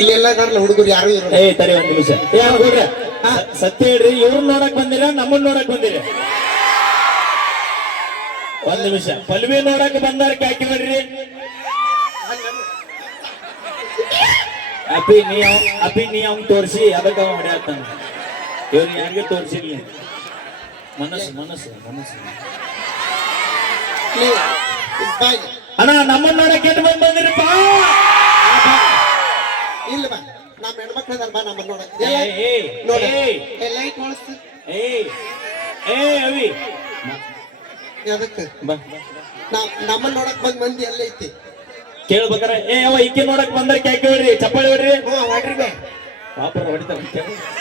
ಇಲ್ಲೆಲ್ಲ ಇದಾರಲ್ಲ ಹುಡುಗರು ಯಾರು ಇರೋ. ಏ ತಡಿ ಒಂದ್ ನಿಮಿಷ. ಹುಡುಗ್ರ ಸತ್ಯ ಹೇಳ್ರಿ, ಇವ್ರನ್ನ ನೋಡಕ್ ಬಂದಿರ ನಮ್ಮನ್ನ ನೋಡಕ್ ಬಂದಿರ? ಒಂದ್ ನಿಮಿಷ. ಪಲ್ವಿ ನೋಡಕ್ ಬಂದಾರ ಕ್ಯಾಕಿ ಮಾಡ್ರಿ. ಅಪ್ಪಿ ಅವ್ನ್ ತೋರ್ಸಿ ಅದಕ್ಕ ಅವ ಹೊಡ್ಯಾತಾನ. ಇವ್ನ ಯಾರಿಗೆ ತೋರ್ಸಿರ್ಲಿ. ಮನಸ್ಸು ಮನಸ್ಸು ಮನಸ್ಸು ಅಣ್ಣ ನಮ್ಮನ್ನ ನೋಡಕ್ ಎಟ್ ಬಂದ್ ಬಂದಿರಪ್ಪ. ಇಲ್ಲ ಬಾ, ನಮ್ಮ ಹೆಣ್ಮಕ್ಳು ಅದಾರ ಬಾ ನಮ್ಮನ್ನ ನೋಡಕ್. ಲೈಟ್ ನೋಡಿಸ್ತು. ಅವಿ ಅದಕ್ಕೆ ನಮ್ಮನ್ನ ನೋಡಕ್ ಬಂದ್ ಮಂದಿ ಎಲ್ಲ ಐತಿ ಕೇಳ್ಬೇಕಾರ. ಅವ ಈಕೆ ನೋಡಕ್ ಬಂದಾರ ಕ್ಯಾಕಿ ಹೊಡ್ರಿ, ಚಪ್ಪಾಳಿ ಹೊಡ್ರಿ. ಹೊಡ್ರಿ ಬೇ ಪಾಪರ ಹೊಡಿತಾರ.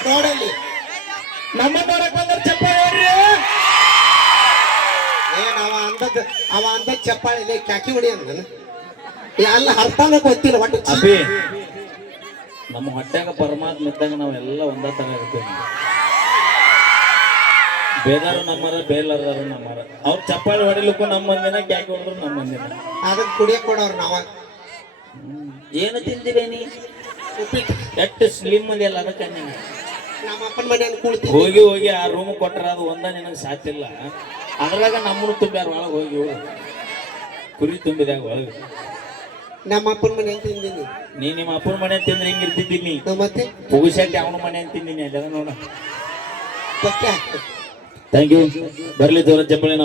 ನೋಡಲ್ಲಿ ನಮ್ಮ ನೋಡಕ್ ಬಂದಾರ ಚಪ್ಪಾಳಿ ಹೊಡ್ರಿ. ಏನ್ ಅವ ಅಂದ ಚಪ್ಪಾಳಿ ಕ್ಯಾಕಿ ಹೊಡಿ ಅಂದ ಎಲ್ಲ ಅರ್ಥನ ಗೊತ್ತಿಲ್ಲ. ಒಟ್ಟು ಅಭಿ ನಮ್ಮ ಹೊಟ್ಟ್ಯಾಗ ಪರಮಾತ್ಮ ಇದ್ದಾಗ ನಾವೆಲ್ಲ ಒಂದ ತರ ಇರ್ತೇವೆ. ಬೇದಾರು ನಮ್ಮರ ಬೇಲಾರದಾರು ನಮ್ಮರ. ಅವ್ರ ಚಪ್ಪಾಳಿ ಹೊಡಿಲಿಕ್ಕೂ ನಮ್ಮ ಮಂದಿನ, ಕ್ಯಾಕಿ ಹೊಡೆದ್ರು ನಮ್ಮ ಮಂದಿನ. ಅದನ್ನ ಕುಡಿಯಕ್ ಕೊಡವ್ರು ನಾವ. ಏನು ತಿಂದಿರೇನಿ? ಉಪ್ಪಿಟ್ಟು. ಎಷ್ಟು ಸ್ಲಿಮ್ ಮಂದಿ ಅಲ್ಲ ಅದಕ್ಕೆ ನಮ್ಮ ಅಪ್ಪನ ಮನೆಯನ್ನು ಕುಳಿತು ಹೋಗಿ ಹೋಗಿ ಆ ರೂಮ್ ಕೊಟ್ರ ಅದು ಒಂದ ನಿನಗೆ ಸಾತಿಲ್ಲ. ಅದ್ರಾಗ ನಮ್ಮನ್ನು ತುಂಬ್ಯಾರ ಒಳಗೆ ಹೋಗಿ ಕುರಿ ತುಂಬಿದಾಗ ಒಳಗೆ. ನಮ್ಮ ಅಪ್ಪನ ಮನೆ ಅಂತ ತಿಂದೀನಿ. ನೀ ನಿಮ್ಮ ಅಪ್ಪನ ಮನೆ ತಿಂದ್ರೆ ಹಿಂಗಿರ್ತಿದ್ದೀನಿ. ಮತ್ತೆ ಪುಗುಶೆಟ್ಟಿ ಅವನ ಮನೆ ಅಂತ ತಿಂದೀನಿ. ಅದೆಲ್ಲ ನೋಡ. ಪಕ್ಕ ಥ್ಯಾಂಕ್ ಯು. ಬರ್ಲಿ ತೋರ ಚಪ್ಪಳಿ.